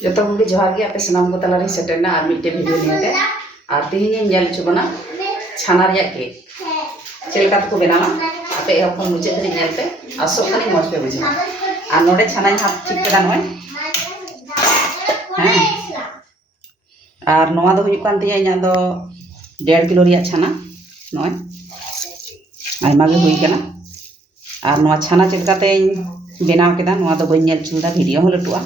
ᱟᱨ ᱛᱮᱦᱮᱧ ᱤᱧ ᱧᱮᱞ ᱦᱚᱪᱚ ᱵᱚᱱᱟ ᱪᱷᱟᱹᱴᱭᱟᱹᱨ ᱨᱮᱭᱟᱜ ᱵᱷᱤᱰᱭᱳ ᱟᱨ ᱛᱮᱦᱮᱧ ᱤᱧ ᱧᱮᱞ ᱦᱚᱪᱚ ᱵᱚᱱᱟ ᱪᱷᱟᱱᱟ ᱨᱮᱭᱟᱜ ᱠᱮᱠ ᱟᱨ ᱛᱮᱦᱮᱧ ᱤᱧ ᱧᱮᱞ ᱦᱚᱪᱚ ᱵᱚᱱᱟ ᱪᱷᱟᱱᱟ ᱨᱮᱭᱟᱜ ᱠᱮᱠ ᱪᱮᱫ ᱞᱮᱠᱟ ᱛᱮᱠᱚ ᱵᱮᱱᱟᱣᱟ ᱟᱨ ᱛᱮᱦᱮᱧ ᱤᱧ ᱧᱮᱞ ᱦᱚᱪᱚ ᱵᱚᱱᱟ ᱪᱷᱟᱹᱴᱭᱟᱹᱨ ᱨᱮᱭᱟᱜ ᱵᱷᱤᱰᱭᱳ ᱟᱨ ᱛᱮᱦᱮᱧ ᱤᱧ ᱧᱮᱞ ᱦᱚᱪᱚ ᱵᱚᱱᱟ ᱪᱷᱟᱱᱟ ᱨᱮᱭᱟᱜ ᱠᱮᱠ ᱪᱮᱫ ᱞᱮᱠᱟ ᱛᱮᱠᱚ ᱵᱮᱱᱟᱣᱟ ᱟᱯᱮ ᱮᱠᱷᱚᱱ ᱢᱩᱪᱟᱹᱫ ᱫᱷᱟᱹᱵᱤᱡ ᱧᱮᱞ ᱯᱮ ᱟᱨ ᱥᱚᱵ ᱠᱷᱚᱱ ᱢᱚᱡᱽ ᱯᱮ ᱵᱩᱡᱷᱟᱹᱣᱟ ᱟᱨ ᱱᱚᱰᱮ ᱪᱷᱟᱱᱟᱧ ᱦᱟᱛ ᱴᱷᱤᱠ ᱠᱮᱫᱟ ᱱᱚᱜᱼᱚᱭ ᱟᱨ ᱱᱚᱣᱟ ᱫᱚ ᱦᱩᱭᱩᱜ ᱠᱟᱱ ᱛᱤᱧᱟᱹ ᱤᱧᱟᱹᱜ ᱫᱚ ᱯᱷᱟᱥᱴ ᱴᱟᱭᱤᱢ ᱤᱧ ᱵᱮᱱᱟᱣ ᱠᱮᱫᱟ ᱱᱚᱣᱟ ᱠᱮᱠ ᱫᱚ ᱟᱨ ᱱᱚᱣᱟ ᱫᱚ ᱦᱩᱭᱩᱜ ᱠᱟᱱ ᱛᱤᱧᱟᱹ ᱤᱧᱟᱹᱜ ᱫᱚ ᱰᱮᱲ ᱠᱤᱞᱳ ᱨᱮᱭᱟᱜ ᱪᱷᱟᱱᱟ ᱱᱚᱜᱼᱚᱭ ᱟᱭᱢᱟ ᱜᱮ ᱦᱩᱭ ᱠᱟᱱᱟ ᱟᱨ ᱱᱚᱣᱟ ᱪᱷᱟᱱᱟ ᱪᱮᱫ ᱞᱮᱠᱟᱛᱮᱧ ᱵᱮᱱᱟᱣ ᱠᱮᱫᱟ ᱱᱚᱣᱟ ᱫᱚ ᱵᱟᱹᱧ ᱧᱮᱞ ᱦᱚᱪᱚ ᱞᱮᱫᱟ ᱵᱷᱤᱰᱭᱳ ᱦᱚᱸ ᱞᱟᱹᱴᱩᱜᱼᱟ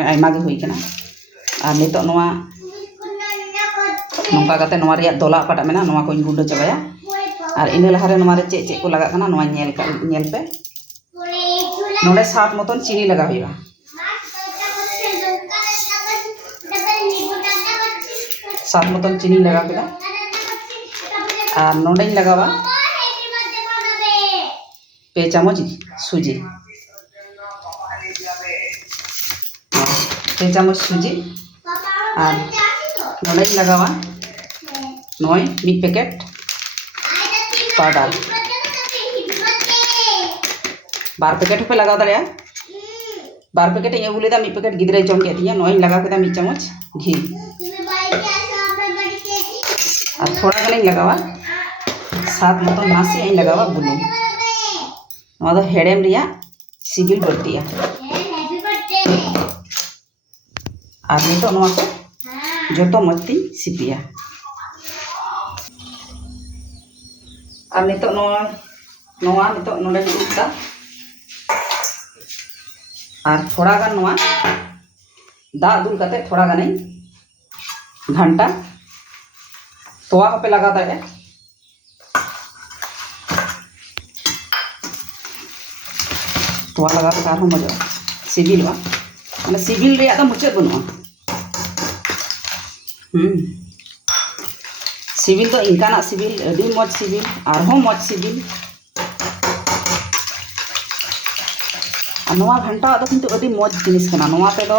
আর ইনেল হারে নমারে চে চে কো লাগা কানা নোয়া নিয়েল কা নিয়েল পে নোলে সাত মতন চিনি লাগা হইবা সাত মতন চিনি লাগা পেলা আর নোডে লাগাবা পে চামচ সুজি से चामच सूजी और नड़ाज लगावा नय मिट पैकेट पाउडार बार पेकेट पे लगा दाया बार पेकेट इं बोले मिट पैकेट गिद्रे जम के नय लगावे मिट चामच घी और थोड़ा गई लगावा सात मतन मा तो मास लगावा बुलू हेड़ेम सिबिल बढ़ती है तो तो, तो तो नुए... नुए, तो तो तो और नीतना जो मजती सीपिया और नित और थोड़ा गान दा दूल करते थोड़ा गान घंटा तवा हपे लगा दें तवा लगा मजा सिविल मैं मुचाद बनू সিবিল তো ইনকান সিবিল আদি মজ সিবিল আরহো মজ সিবিল আর ঘন্টা আদ কিন্তু আদি মজ জিনিস কেনা নোয়া তে দ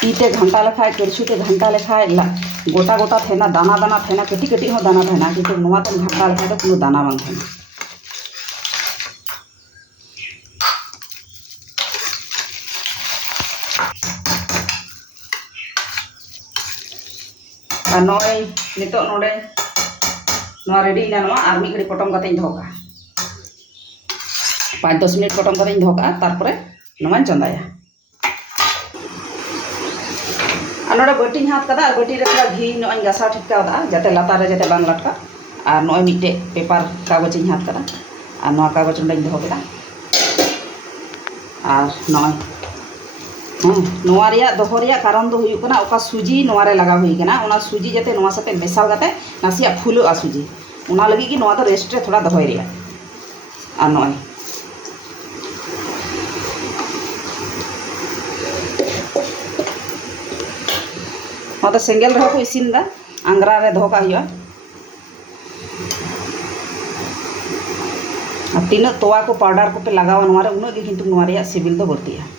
টিতে ঘন্টা লেখায় কেরছুতে ঘন্টা লেখায় গোটা গোটা থেনা দানা দানা থেনা কেটি কেটি হো দানা থেনা কিন্তু নোয়া তে ঘন্টা লেখায় তো কোনো দানা বাং থেনা रेडी पटम पाँच दस मिनट पटम तरपे चंदाया ना बाटी हाथ का बाटी घी नो गसा ठेका जाते लतारे जाते बांग और नो मिट्टे पेपर कागज हाथ का और नागज नोक और नो कारण तो सूजी लगा हुई। सूजी जाते साथ मेसाल नासी फूल सूजी उन लगे कि रेस्ट थोड़ा दहय रहा सेंगल रहे को इसीन आंग्रा दौका तीन तवा को पाउडार को पे लगावा उन्ना सिविल तो बरती है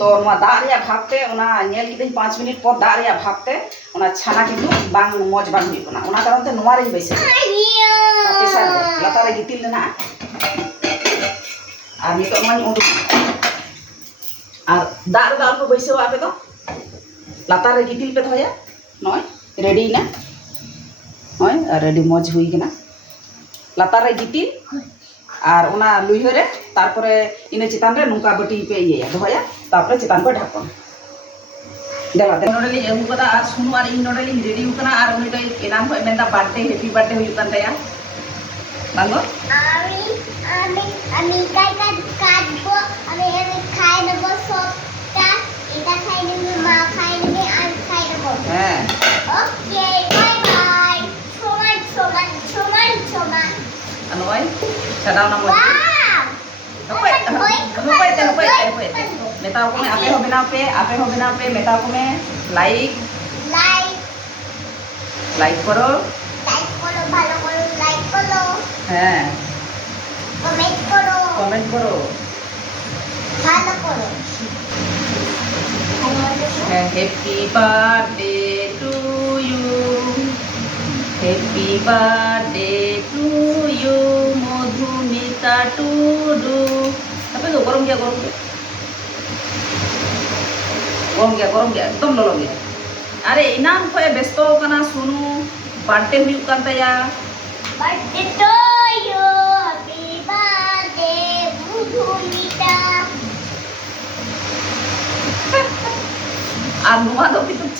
তো নয় দাগ রে ভাবতে ওনা পাঁচ মিনিট পর দাগ রে ভাবতে ওনা ছানা কিন্তু বাং মজ বাং হই কোনা ওনা কারণে নয় রে বৈছে প্রেসার লতারে গিতিল দেনা আর নিত মানি উঠু আর দাগ দাগ কো বৈছে ওয়া পে তো লতারে গিতিল পে ধয়া নয় রেডি না হয় আর রেডি মজ হই কিনা লতারে গিতিল হয় আর ওনা লুহরে তারপরে ইনে চিতান রে নুকা বটি পে ইয়ে দহয়া তারপরে চিতান কো ঢাকন দেলা নরলি এহু কথা আর শুনু আর ইন নরলি রেডি উকনা আর উনি তো এনাম হয় মেন্দা বার্থডে হ্যাপি বার্থডে হই উকান দয়া বাঙ্গো আমি আমি আমি কাই কাট কাটবো আমি এর খাই নেব সব তা এটা খাই নেব মা খাই sedang nama apa apa like, like, like koro. Like koro, koro, like koro. Comment koro. Comment koro. koro. Happy birthday to you. Happy birthday to you. satu, dua. Tapi tu korong dia korong dia. Korong dia korong dia. Tom lolong dia. Arey inang kau ya besto kena sunu. Bantem hiu kan taya. Bantem.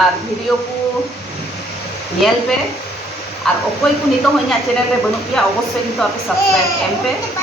R video co reel pay আর অকই কো নিতো হিয়া channel লে বনুকিয়া অবশয় কিন্তু আপে subscribe M pay